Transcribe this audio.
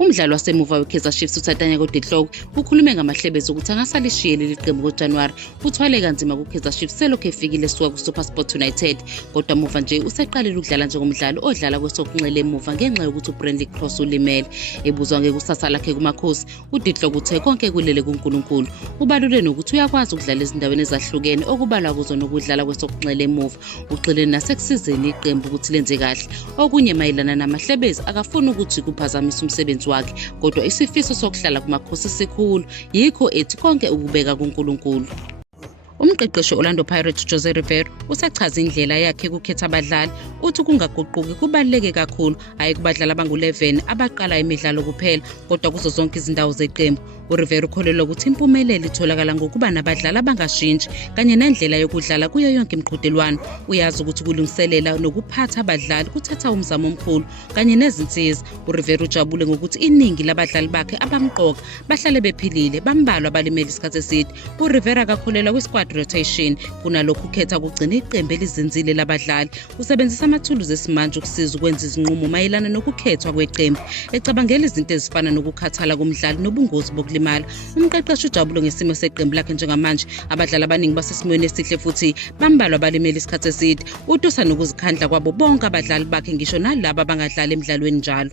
Umdlalo wasemuva weKaizer Chiefs uThatanya Kodihloko ukhulume ngamahlebezi ukuthi angasalishiye leli qembu ngoJanuwari. Uthwale kanzima kuKaizer Chiefs selokhu efikile esuka kuSuperSport United, kodwa muva nje useqalile ukudlala njengomdlali odlala kwesokunxele emuva ngenxa yokuthi uBrandley Cross ulimele. Ebuzwa ngekusasa lakhe kumakhosi, uDihloko uthe konke kulele kuNkulunkulu. Ubalule nokuthi uyakwazi ukudlala ezindaweni ezahlukene okubalwa kuzo nokudlala kwesokunxele emuva. Ugxile nasekusizeni iqembu ukuthi lenze kahle. Okunye mayelana namahlebezi akafuni ukuthi kuphazamise umsebenzi wakhe, kodwa isifiso sokuhlala kumakhosi sikhulu, yikho ethi konke ukubeka kuNkulunkulu. Umqeqeshi Orlando Pirates Jose Rivero usachaza indlela yakhe ukukhetha abadlali, uthi kungaguquki kubaluleke kakhulu hayi kubadlali abangu-11 abaqala imidlalo kuphela, kodwa kuzo zonke izindawo zeqembu. uRivero ukholelwa ukuthi impumelelo itholakala ngokuba nabadlali abangashintshi kanye nendlela yokudlala kuyo yonke imiqhudelwano. Uyazi ukuthi kulungiselela nokuphatha abadlali kuthatha umzamo omkhulu kanye nezinsiza. uRivero ujabule ngokuthi iningi labadlali bakhe abamqoka bahlale bephilile, bambalwa abalimele isikhathi eside. uRivero akakholelwa kwi-squad rotation, kunalokhu ukhetha ukugcina iqembu elizinzile labadlali. Usebenzisa amathuluzi esimanje ukusiza ukwenza izinqumo mayelana nokukhethwa kweqembu, ecabangela izinto ezifana nokukhathala komdlali nobungozi bokulimala. Umqeqeshi ujabule ngesimo seqembu lakhe njengamanje. Abadlali abaningi basesimweni esihle futhi bambalwa abalimele isikhathi eside. Utusa nokuzikhandla kwabo bonke abadlali bakhe, ngisho nalabo abangadlali emidlalweni njalo.